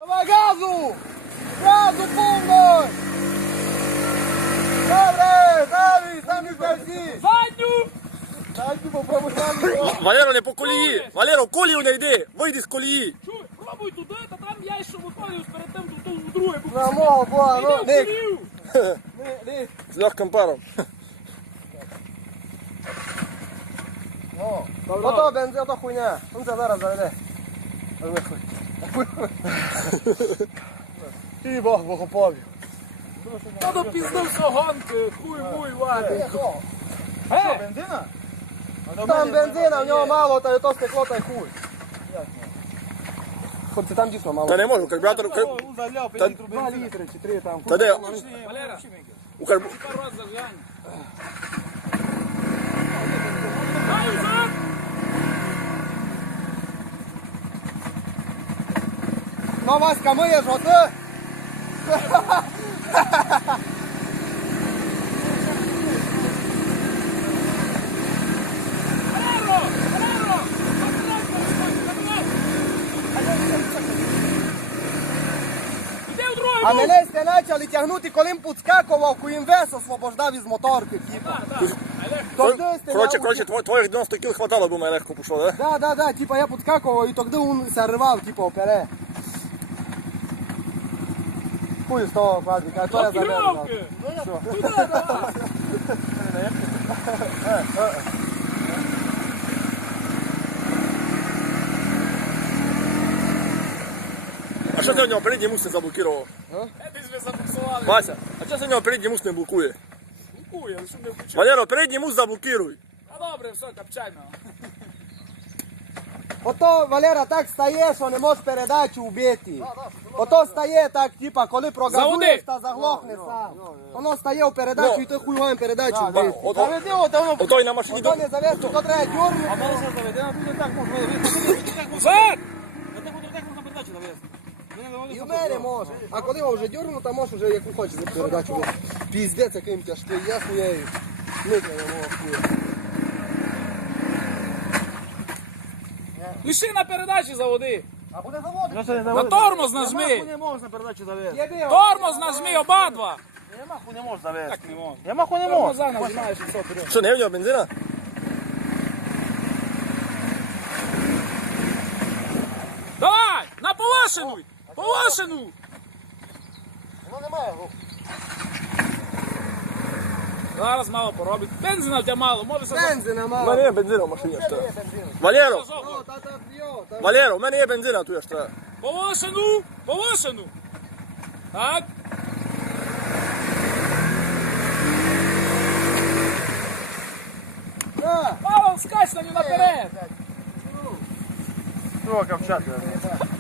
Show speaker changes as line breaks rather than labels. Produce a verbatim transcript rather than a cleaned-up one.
Давай газу! Газу повно! Добре, Даві, самі перші!
Задню!
Задню попробуй самі!
Валеро, не по колії! Валеро, в колію не йди! Вийди з колії!
Чуй, пробуй туди, та там я ще виходив перед тим, тут у друге.
На мого, бо, ну,
Іди в
Ник!
колію!
Ник!
З легким паром.
О, ото бензин, ото хуйня. Он це зараз заведе. І Бог богоповів.
Та до пізди все гонки, хуй муй вати. Е,
Бензина?
Там бензина, в нього мало, та й то стекло, та й хуй. Хлопці, там дійсно мало.
Та не можу, карбюратор... кар-
Ну, заляв,
Та-
п'ять літрів
Два
бензина.
літри чи три там.
Та де?
Валера,
У карбу...
пару раз зажигання. Дай взад!
Ну, Васька, миєш, готи?
Валеро! Валеро! Іди в другий
А
бук!
мене сте почали тягнути, коли їм підскакував, коли їм вес освобождав із моторки, типа.
Так, так. Олег,
Тогди сте
Коротше,
я-
коротше, тво- твоїх дев'яносто кіл хватало, бо мене легко пішло, да?
Да, да, да, типа я підскакував і тоді він се рвав, типа, вперед. Хуй з того праздника, а то я заберу.
Блокировки! Туди давай!
А що ти в нього передній мус не заблокував?
Десь ви забуксували.
Вася, а чого ти в нього передній мус не блокує?
Блокує, але що не включив.
Валеро, передній мус заблокируй.
А добре, все, капчайно.
Ото, Валера, так стає, що не можеш передачу вбити. Ото стає так, типа, коли
Заводи.
прогазуєш та заглохне сам. Воно стає в передачу
Ну.
і ти хуйовим передачу
Ба-
вбити.
от-
Заведи, от воно.
Ото й на машині
Ото
до...
не завести, то треба
А
дюрнути.
мене ще заведе, а буде так можна. Ви туди, так можна.
Зад!
Я так буду, так можна передачу завести. Ви не заводите,
І в
так
мене
можна.
може. А коли його вже дюрну, то можеш вже яку хочеш за передачу. Піздець, яким тяжкий, я хуєю. Ника не мого хуя.
Лиши на передачі заводи.
А буде заводити. Я ще не
На
заводив.
тормоз
Я
нажми.
маху не можна передачу завести.
Єби його.
Тормоз нажми обидва.
Я маху не можу завести.
Так не можна.
Я маху не можу.
Тормоза нажимаєш і все, вперед.
Що, не в нього бензина?
Давай, на полошину! Полошину!
Воно немає.
Зараз мало поробить. Бензина в тебе мало, може все.
Бензина
У
мало.
мене є бензина в машині. аж треба. Валеро,
О, та та б'є, та
Валеро, у мене є бензина, тут аж треба.
Полошину! Полошину! Так.
на.
Павел, скач на нього наперед!
Ну, капчати.